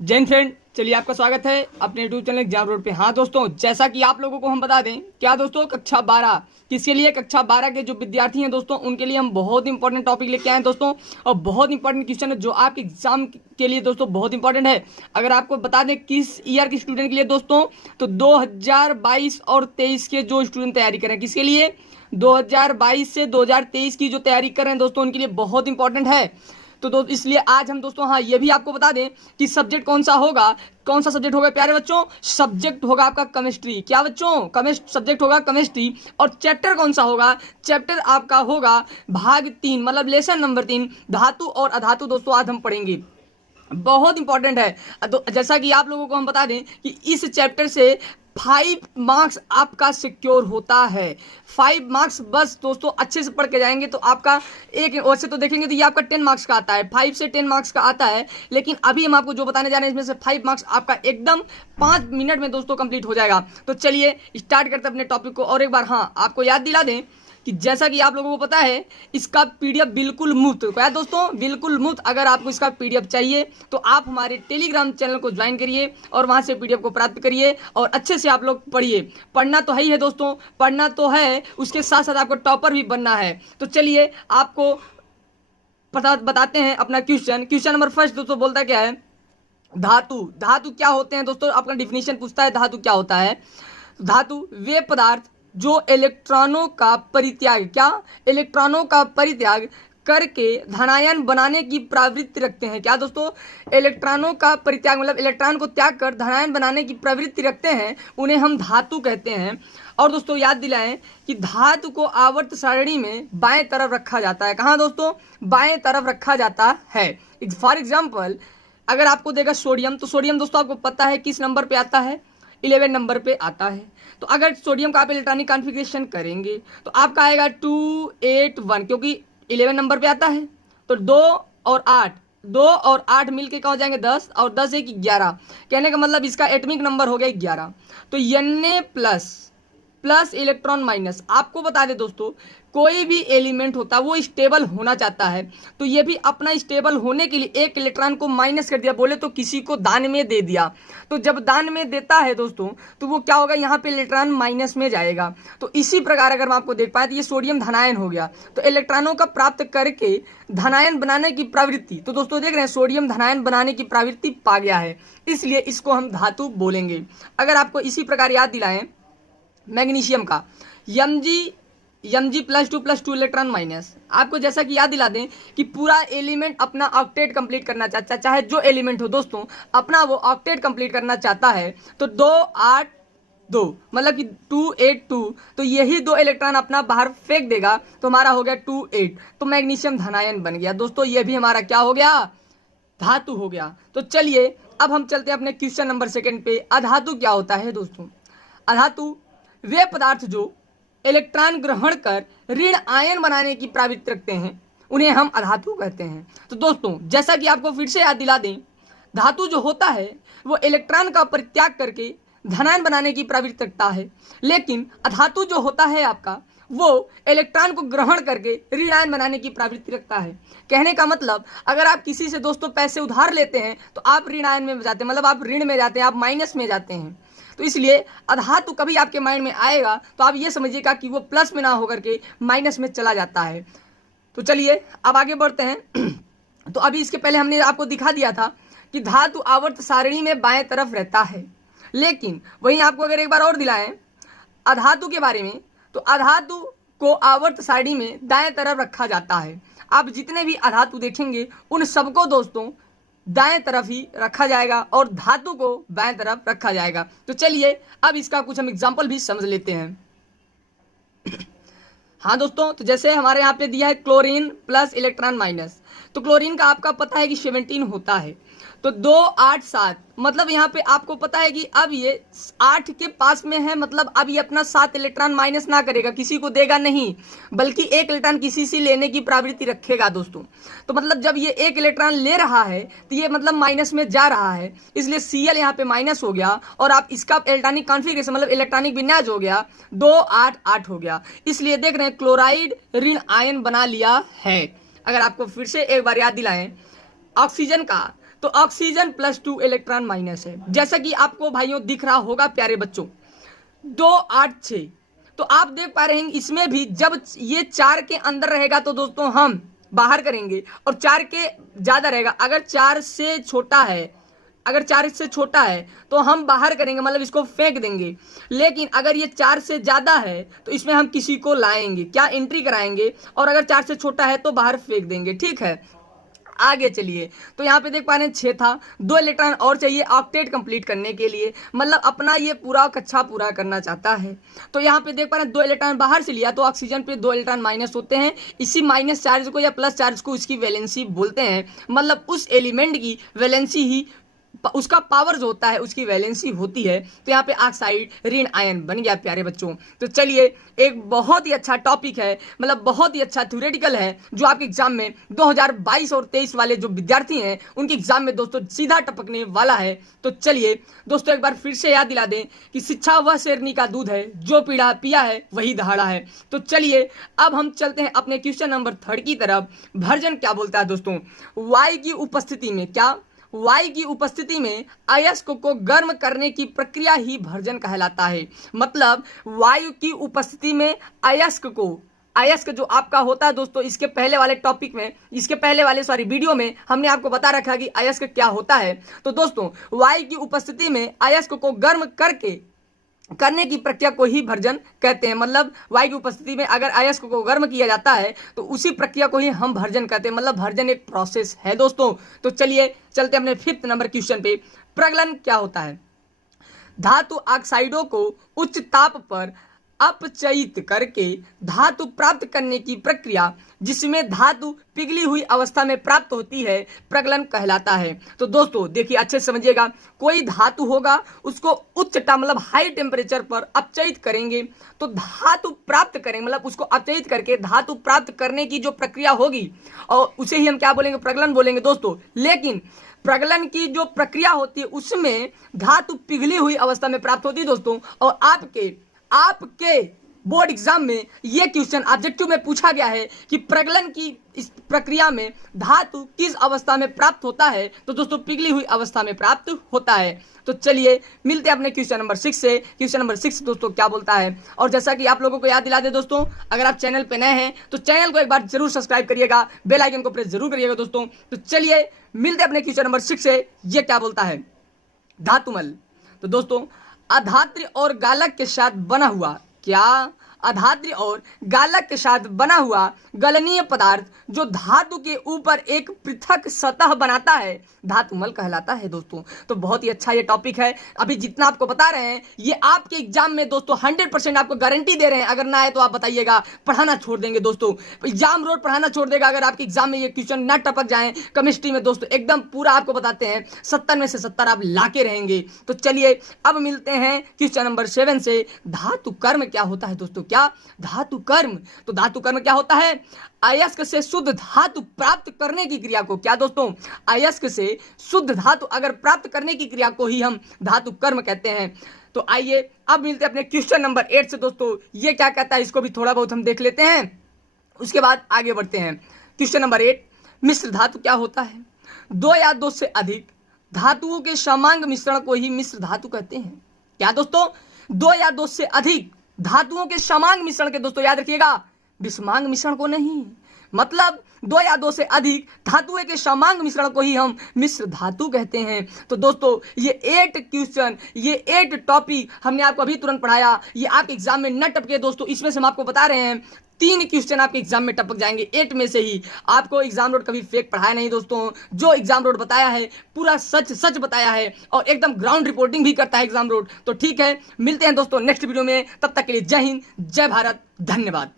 Jain friend, चलिए आपका स्वागत है अपने यूट्यूब चैनल एग्जाम रोड पे। हाँ दोस्तों, जैसा कि आप लोगों को हम बता दें, क्या दोस्तों, कक्षा 12 किसके लिए, कक्षा 12 के जो विद्यार्थी हैं दोस्तों, उनके लिए हम बहुत इंपॉर्टेंट टॉपिक लेके आए हैं दोस्तों। और बहुत इंपॉर्टेंट क्वेश्चन है जो आपके एग्जाम के लिए दोस्तों बहुत इंपॉर्टेंट है। अगर आपको बता दें किस ईयर के स्टूडेंट के लिए दोस्तों, तो 2022 और 23 के जो स्टूडेंट तैयारी करें, किसके लिए, 2022 से 2023 की जो तैयारी कर रहे हैं दोस्तों, उनके लिए बहुत इंपॉर्टेंट है। तो इसलिए आज हम दोस्तों, हाँ, ये भी आपको बता दें कि सब्जेक्ट कौन सा होगा। कौन सा सब्जेक्ट होगा प्यारे बच्चों? सब्जेक्ट होगा आपका केमिस्ट्री। क्या बच्चों? सब्जेक्ट होगा केमिस्ट्री। और चैप्टर कौन सा होगा? चैप्टर आपका होगा भाग 3, मतलब लेसन नंबर 3, धातु और अधातु दोस्तों आज हम पढ़ेंगे। बहुत इंपॉर्टेंट है। तो जैसा कि आप लोगों को हम बता दें कि इस चैप्टर से 5 मार्क्स आपका सिक्योर होता है। 5 मार्क्स बस दोस्तों अच्छे से पढ़ के जाएंगे तो आपका एक, वैसे तो देखेंगे तो ये आपका 10 मार्क्स का आता है, 5 से 10 मार्क्स का आता है। लेकिन अभी हम आपको जो बताने जा रहे हैं इसमें से 5 मार्क्स आपका एकदम 5 मिनट में दोस्तों कंप्लीट हो जाएगा। तो चलिए स्टार्ट करते हैं अपने टॉपिक को। और एक बार हाँ आपको याद दिला दें कि जैसा कि आप लोगों को पता है, इसका पीडीएफ बिल्कुल मुफ्त, क्या दोस्तों, बिल्कुल मुफ्त। अगर आपको इसका पीडीएफ चाहिए तो आप हमारे टेलीग्राम चैनल को ज्वाइन करिए और वहां से पीडीएफ को प्राप्त करिए और अच्छे से आप लोग पढ़िए। पढ़ना तो है ही है दोस्तों, पढ़ना तो है, उसके साथ साथ आपको टॉपर भी बनना है। तो चलिए आपको बताते हैं अपना क्वेश्चन नंबर फर्स्ट दोस्तों। बोलता क्या है? धातु। धातु क्या होते हैं दोस्तों? आपका डिफिनेशन पूछता है धातु क्या होता है। धातु वे पदार्थ जो इलेक्ट्रॉनों का परित्याग, क्या, इलेक्ट्रॉनों का परित्याग करके धनायन बनाने की प्रवृत्ति रखते हैं। क्या दोस्तों? इलेक्ट्रॉनों का परित्याग मतलब इलेक्ट्रॉन को त्याग कर धनायन बनाने की प्रवृत्ति रखते हैं, उन्हें हम धातु कहते हैं। और दोस्तों याद दिलाएं कि धातु को आवर्त सारणी में बाएं तरफ रखा जाता है। कहाँ दोस्तों? बाएं तरफ रखा जाता है। फॉर एग्जाम्पल अगर आपको देगा सोडियम, तो सोडियम दोस्तों आपको पता है किस नंबर पे आता है? 11 नंबर पे आता है। तो अगर सोडियम का आप इलेक्ट्रॉनिक कॉन्फ़िगरेशन करेंगे तो आपका आएगा 281, क्योंकि 11 नंबर पे आता है। तो 2 और 8 मिलके क्या हो जाएंगे? 10, और 10 एक 11। कहने का मतलब इसका एटॉमिक नंबर हो गया 11। तो Na प्लस इलेक्ट्रॉन माइनस। आपको बता दें दोस्तों, कोई भी एलिमेंट होता है वो स्टेबल होना चाहता है, तो ये भी अपना स्टेबल होने के लिए एक इलेक्ट्रॉन को माइनस कर दिया, बोले तो किसी को दान में दे दिया। तो जब दान में देता है दोस्तों तो वो क्या होगा? यहाँ पे इलेक्ट्रॉन माइनस में जाएगा। तो इसी प्रकार अगर हम आपको देख पाए तो ये सोडियम धनायन हो गया। तो इलेक्ट्रॉनों का प्राप्त करके धनायन बनाने की प्रवृत्ति, तो दोस्तों देख रहे हैं सोडियम धनायन बनाने की प्रवृत्ति पा गया है, इसलिए इसको हम धातु बोलेंगे। अगर आपको इसी प्रकार याद दिलाएं मैग्नीशियम का, Mg +2 इलेक्ट्रॉन माइनस। आपको जैसा कि याद दिला दें कि पूरा एलिमेंट अपना ऑक्टेट कंप्लीट करना चाहता है, चाहे जो एलिमेंट हो दोस्तों, अपना वो ऑक्टेट कंप्लीट करना चाहता है। तो 2 8 2 मतलब कि 282, तो यही 2 इलेक्ट्रॉन अपना बाहर फेंक देगा, तो हमारा हो गया 28। तो मैग्नीशियम धनायन बन गया दोस्तों। ये भी हमारा क्या हो गया? धातु हो गया। तो चलिए अब हम चलते हैं अपने क्वेश्चन नंबर 2 पे। अधातु क्या होता है दोस्तों? अधातु वे पदार्थ जो इलेक्ट्रॉन ग्रहण कर ऋण आयन बनाने की प्रवृत्ति रखते हैं, उन्हें हम अधातु कहते हैं। तो दोस्तों जैसा कि आपको फिर से याद दिला दें, धातु जो होता है वो इलेक्ट्रॉन का परित्याग करके धनायन बनाने की प्रवृत्ति रखता है। लेकिन अधातु जो होता है आपका, वो इलेक्ट्रॉन को ग्रहण करके ऋण आयन बनाने की प्रवृत्ति रखता है। कहने का मतलब अगर आप किसी से दोस्तों पैसे उधार लेते हैं तो आप ऋण आयन में जाते हैं, मतलब आप ऋण में जाते हैं, आप माइनस में जाते हैं। तो इसलिए अधातु कभी आपके माइंड में आएगा तो आप ये समझिएगा कि वो प्लस में ना होकर के माइनस में चला जाता है। तो चलिए अब आगे बढ़ते हैं। तो अभी इसके पहले हमने आपको दिखा दिया था कि धातु आवर्त सारणी में बाएं तरफ रहता है। लेकिन वहीं आपको अगर एक बार और दिलाएं अधातु के बारे में, तो अधातु को आवर्त सारणी में दाएं तरफ रखा जाता है। आप जितने भी अधातु देखेंगे उन सबको दोस्तों दाएं तरफ ही रखा जाएगा और धातु को बाएं तरफ रखा जाएगा। तो चलिए अब इसका कुछ हम एग्जांपल भी समझ लेते हैं। हाँ दोस्तों, तो जैसे हमारे यहाँ पे दिया है क्लोरीन प्लस इलेक्ट्रॉन माइनस। तो क्लोरीन का आपका पता है कि 17 होता है। तो 2 8 7, मतलब यहाँ पे आपको पता है कि अब ये 8 के पास में है, मतलब अब ये अपना 7 इलेक्ट्रॉन माइनस ना करेगा, किसी को देगा नहीं, बल्कि 1 इलेक्ट्रॉन किसी से लेने की प्रवृत्ति रखेगा दोस्तों। तो मतलब जब ये 1 इलेक्ट्रॉन ले रहा है तो ये मतलब माइनस में जा रहा है, इसलिए Cl यहाँ पे माइनस हो गया और आप इसका इलेक्ट्रॉनिक कॉन्फिगरेशन मतलब इलेक्ट्रॉनिक विन्यास हो गया 2 8 8 हो गया। इसलिए देख रहे हैं क्लोराइड ऋण आयन बना लिया है। अगर आपको फिर से एक बार याद दिलाएं ऑक्सीजन का, तो ऑक्सीजन +2 इलेक्ट्रॉन माइनस है। जैसा कि आपको भाइयों दिख रहा होगा प्यारे बच्चों 2 8 6, तो आप देख पा रहे हैं इसमें भी जब ये 4 के अंदर रहेगा तो दोस्तों हम बाहर करेंगे, और 4 के ज्यादा रहेगा, अगर 4 से छोटा है, अगर 4 से छोटा है तो हम बाहर करेंगे, मतलब इसको फेंक देंगे। लेकिन अगर ये 4 से ज्यादा है तो इसमें हम किसी को लाएंगे, क्या एंट्री कराएंगे, और अगर 4 से छोटा है तो बाहर फेंक देंगे। ठीक है, आगे चलिए। तो यहाँ पे देख पा रहे हैं 6 था, 2 इलेक्ट्रॉन और चाहिए ऑक्टेट कंप्लीट करने के लिए, मतलब अपना ये पूरा कक्षा पूरा करना चाहता है। तो यहाँ पे देख पा रहे हैं 2 इलेक्ट्रॉन बाहर से लिया, तो ऑक्सीजन पे 2 इलेक्ट्रॉन माइनस होते हैं। इसी माइनस चार्ज को या प्लस चार्ज को इसकी वैलेंसी बोलते हैं, मतलब उस एलिमेंट की वैलेंसी ही उसका पावर जो होता है उसकी वैलेंसी होती है। तो यहाँ पे ऑक्साइड ऋण आयन बन गया प्यारे बच्चों। तो चलिए, एक बहुत ही अच्छा टॉपिक है, मतलब बहुत ही अच्छा थ्योरेटिकल है, जो आपके एग्जाम में 2022 और 23 वाले जो विद्यार्थी हैं उनके एग्जाम में दोस्तों सीधा टपकने वाला है। तो चलिए दोस्तों, एक बार फिर से याद दिला दें कि शिक्षा वह शेरनी का दूध है, जो पीड़ा पिया है वही दहाड़ा है। तो चलिए अब हम चलते हैं अपने क्वेश्चन नंबर 3 की तरफ। भर्जन क्या बोलता है दोस्तों? वायु की उपस्थिति में, क्या वायु की उपस्थिति में अयस्क को गर्म करने की प्रक्रिया ही भर्जन कहलाता है। मतलब वायु की उपस्थिति में अयस्क को, अयस्क जो आपका होता है दोस्तों, इसके पहले वाले टॉपिक में, इसके पहले वाले वीडियो में हमने आपको बता रखा कि अयस्क क्या होता है। तो दोस्तों वायु की उपस्थिति में अयस्क को गर्म करने की प्रक्रिया को ही भर्जन कहते हैं। मतलब वायु की उपस्थिति में अगर अयस्क को गर्म किया जाता है तो उसी प्रक्रिया को ही हम भर्जन कहते हैं, मतलब भर्जन एक प्रोसेस है दोस्तों। तो चलिए चलते अपने 5th नंबर क्वेश्चन पे। प्रगलन क्या होता है? धातु ऑक्साइडों को उच्च ताप पर अपचयित करके धातु प्राप्त करने की प्रक्रिया, जिसमें धातु पिघली हुई अवस्था में प्राप्त होती है, प्रगलन कहलाता है। तो दोस्तों देखिए अच्छे से समझिएगा, कोई धातु होगा उसको उच्च मतलब हाई टेम्परेचर पर अपचयित करेंगे तो धातु प्राप्त करेंगे, मतलब उसको अपचयित करके धातु प्राप्त करने की जो प्रक्रिया होगी और उसे ही हम क्या बोलेंगे? प्रगलन बोलेंगे दोस्तों। लेकिन प्रगलन की जो प्रक्रिया होती है उसमें धातु पिघली हुई अवस्था में प्राप्त होती है दोस्तों। और आपके बोर्ड एग्जाम में यह क्वेश्चन ऑब्जेक्टिव में पूछा गया है कि प्रगलन की इस प्रक्रिया में धातु किस अवस्था में प्राप्त होता है? तो दोस्तों पिघली हुई अवस्था में प्राप्त होता है। तो चलिए मिलते हैं अपने क्वेश्चन नंबर 6 से। क्वेश्चन नंबर 6 दोस्तों क्या बोलता है? और जैसा कि आप लोगों को याद दिला दे दोस्तों, अगर आप चैनल पे नए हैं तो चैनल को एक बार जरूर सब्सक्राइब करिएगा, बेल आइकन को प्रेस जरूर करिएगा दोस्तों। तो चलिए मिलते हैं अपने क्वेश्चन नंबर 6 से। ये क्या बोलता है? धातुमल। तो दोस्तों अधात्रि और गालक के साथ बना हुआ, क्या? अधात्रि और गालक के साथ बना हुआ गलनीय पदार्थ जो धातु के ऊपर एक पृथक सतह बनाता है, धातुमल कहलाता है दोस्तों। तो बहुत ही अच्छा ये टॉपिक है। अभी जितना आपको बता रहे हैं ये आपके एग्जाम में दोस्तों 100% आपको गारंटी दे रहे हैं। अगर ना आए तो आप बताइएगा, पढ़ाना छोड़ देंगे दोस्तों। एग्जाम रोड पढ़ाना छोड़ देगा अगर आपके एग्जाम में ये क्वेश्चन ना टपक जाए। केमिस्ट्री में दोस्तों एकदम पूरा आपको बताते हैं 70 में से 70 आप लाके रहेंगे। तो चलिए अब मिलते हैं क्वेश्चन नंबर 7 से। धातु कर्म क्या होता है दोस्तों? क्या? धातु कर्म। तो धातु कर्म क्या होता है? अयस्क से शुद्ध धातु प्राप्त करने की क्रिया को, क्या दोस्तों? अयस्क से शुद्ध धातु अगर प्राप्त करने की क्रिया को ही हम धातु कर्म कहते हैं। तो आइए अब मिलते हैं अपने क्वेश्चन नंबर 8 से दोस्तों। ये क्या कहता है इसको भी थोड़ा बहुत हम देख लेते हैं, उसके बाद आगे बढ़ते हैं। क्वेश्चन नंबर 8, मिश्र धातु क्या होता है? 2 या 2 से अधिक धातुओं के समांग मिश्रण को ही मिश्र धातु कहते हैं। क्या दोस्तों? 2 या 2 से अधिक धातुओं के समांग मिश्रण के, दोस्तों याद रखिएगा, विषमांग मिश्रण को नहीं। मतलब 2 या 2 से अधिक धातुओं के समांग मिश्रण को ही हम मिश्र धातु कहते हैं। तो दोस्तों ये 8 क्वेश्चन, ये 8 टॉपिक हमने आपको अभी तुरंत पढ़ाया, ये आपके एग्जाम में न टपके दोस्तों। इसमें से हम आपको बता रहे हैं 3 क्वेश्चन आपके एग्जाम में टपक जाएंगे 8 में से ही। आपको एग्जाम रोड कभी फेक पढ़ाया नहीं दोस्तों। जो एग्जाम रोड बताया है पूरा सच बताया है और एकदम ग्राउंड रिपोर्टिंग भी करता है एग्जाम रोड। तो ठीक है, मिलते हैं दोस्तों नेक्स्ट वीडियो में। तब तक के लिए जय हिंद, जय भारत, धन्यवाद।